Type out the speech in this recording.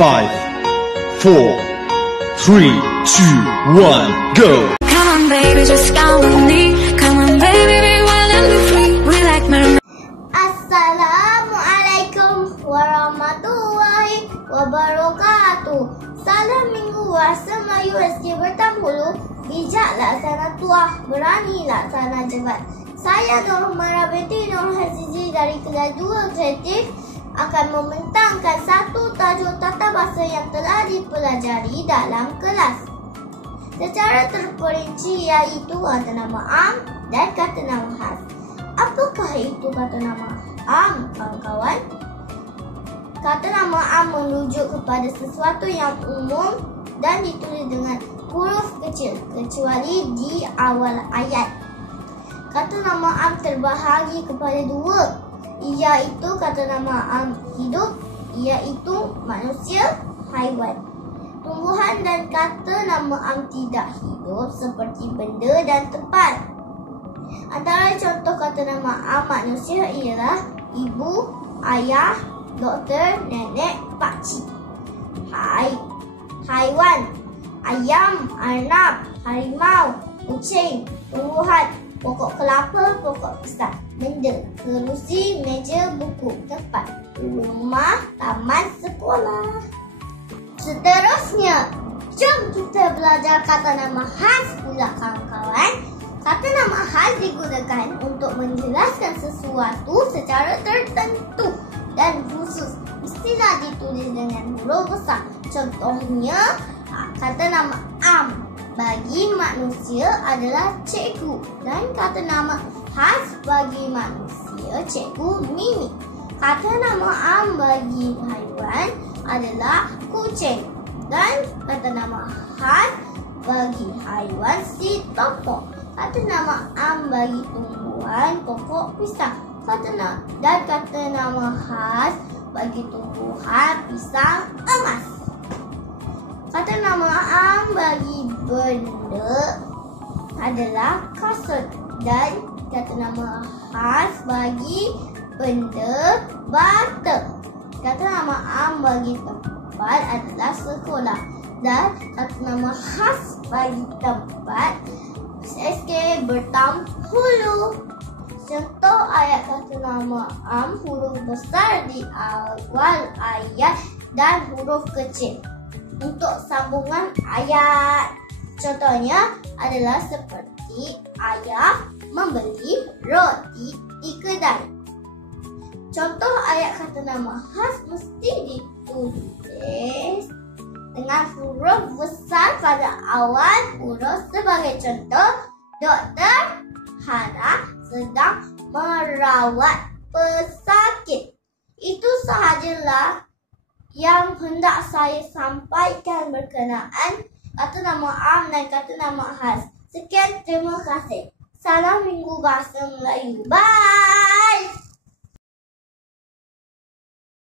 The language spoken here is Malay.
5, 4, 3, 2, 1, go! Come on baby, just come with me. Come on baby, be wild and be free. We like mermaids. Assalamualaikum warahmatullahi wabarakatuh. Salam minggu bahasa Melayu SK Bertambulu. Bijak laksana tuah, berani laksana jebat. Saya Nur Mara binti Nur Hazizi dari kelas 2 kreatif akan membentangkan satu tajuk tata bahasa yang telah dipelajari dalam kelas secara terperinci, iaitu kata nama am dan kata nama khas. Apakah itu kata nama am, kawan-kawan? Kata nama am merujuk kepada sesuatu yang umum dan ditulis dengan huruf kecil kecuali di awal ayat. Kata nama am terbahagi kepada dua, iaitu kata nama am hidup, iaitu manusia, haiwan, tumbuhan, dan kata nama am tidak hidup seperti benda dan tempat. Antara contoh kata nama am manusia ialah ibu, ayah, doktor, nenek, pakcik. Haiwan, ayam, arnab, harimau, kucing. Tumbuhan, pokok kelapa, pokok pisang. Benda, kerusi, meja, buku, tempat, rumah, taman, sekolah. Seterusnya, jom kita belajar kata nama khas pula, kawan-kawan. Kata nama khas digunakan untuk menjelaskan sesuatu secara tertentu dan khusus. Mestilah ditulis dengan huruf besar. Contohnya, kata nama am bagi manusia adalah cikgu, dan kata nama khas bagi manusia cikgu Mimi. Kata nama am bagi haiwan adalah kucing, dan kata nama khas bagi haiwan si Tompok. Kata nama am bagi tumbuhan pokok pisang. Kata nama khas bagi tumbuhan pisang emas. Kata nama am bagi benda adalah kasut, dan kata nama khas bagi benda bata. Kata nama am bagi tempat adalah sekolah, dan kata nama khas bagi tempat SK Bertambulu. Contoh ayat kata nama am, huruf besar di awal ayat dan huruf kecil untuk sambungan ayat. Contohnya adalah seperti ayah membeli roti di kedai. Contoh ayat kata nama khas mesti ditulis dengan huruf besar pada awal huruf. Sebagai contoh, Doktor Hana sedang merawat pesakit. Itu sahajalah yang hendak saya sampaikan berkenaan kata nama am dan kata nama khas. Sekian, terima kasih. Salam Minggu Bahasa Melayu. Bye!